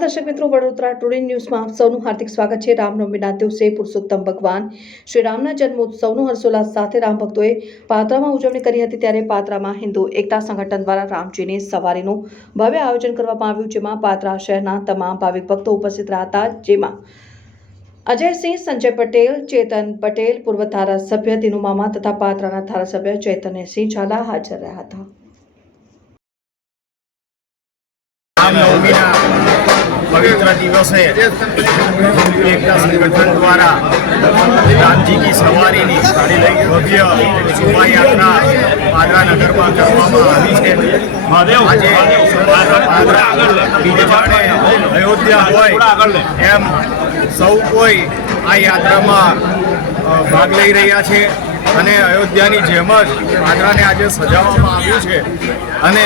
દર્શક મિત્રો, વડોદરા ટુડે ન્યૂઝમાં આપ સૌનું હાર્દિક સ્વાગત છે. રામનવમીના દિવસે પુરુષોત્તમ ભગવાન શ્રી રામના જન્મોત્સવનો હર્ષોલ્લાસ સાથે રામ ભક્તોએ પાત્રામાં ઉજવણી કરી હતી. ત્યારે પાત્રામાં હિન્દુ એકતા સંગઠન દ્વારા રામજીની સવારીનું ભવ્ય આયોજન કરવામાં આવ્યું, જેમાં પાત્રા શહેરના તમામ ભાવિક ભક્તો ઉપસ્થિત રહ્યા હતા જેમાં અજયસિંહ, સંજય પટેલ, ચેતન પટેલ, પૂર્વ ધારાસભ્ય દિનુમામા તથા પાત્રાના ધારાસભ્ય ચૈતન્યસિંહ ઝાલા હાજર રહ્યા હતા. રામનવમીના दिवस દિવસે હિન્દુ એકતા द्वारा દ્વારા की सवारी સવારીની ભવ્ય શોભાયાત્રા પાદરા નગરમાં કરવામાં આવી છે. આજે પાદરા અયોધ્યા હોય એમ સૌ કોઈ આ યાત્રામાં ભાગ લઈ રહ્યા છે અને અયોધ્યાની જેમ જ પાદરાને આજે સજાવવામાં આવ્યું છે. અને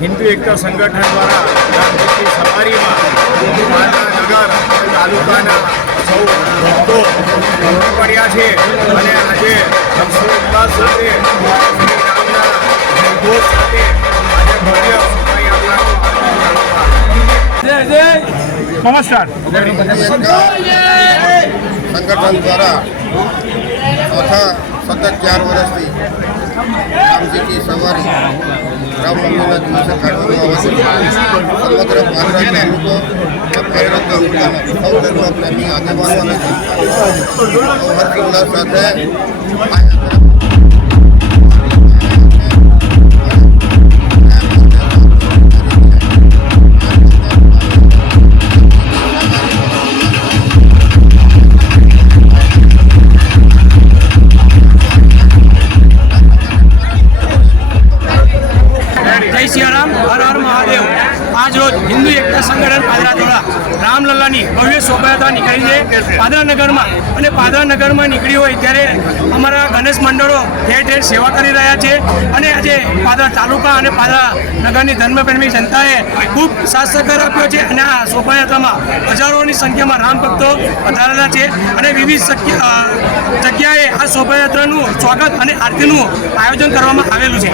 હિન્દુ એકતા સંગઠન દ્વારા ગાંધીજી સવારીમાં પાદરા નગર તાલુકાના સૌ ભક્તો પડ્યા છે. અને આજે હર્ષોલ્લાસ સાથે નમસ્કાર સંગઠન દ્વારા ચોથા સતત ચાર વર્ષથી રામજી સવારે રામનવમીના દિવસે કાઢવામાં આવે છે સમગ્ર પાદરા તાલુકો અને પ્રેરક તાલુકાના સૌ આગેવાનો અને જનતા હર્ષોલ્લાસ સાથે જય સિયારામ, હર હર મહાદેવ. આજ રોજ હિન્દુ એકતા સંગઠન પાદરા દ્વારા રામલલ્લાની ભવ્ય શોભાયાત્રા નીકળી છે. પાદરા નગરમાં અને પાદરા નગરમાં નીકળી હોય ત્યારે અમારા ગણેશ મંડળો ઠેર ઠેર સેવા કરી રહ્યા છે અને આજે પાદરા તાલુકા અને પાદરા નગરની ધર્મપ્રેમી જનતાએ ખૂબ સાથ આપ્યો છે અને આ શોભાયાત્રામાં હજારોની સંખ્યામાં રામ ભક્તો વધારેલા છે અને વિવિધ જગ્યાએ આ શોભાયાત્રાનું સ્વાગત અને આરતીનું આયોજન કરવામાં આવેલું છે.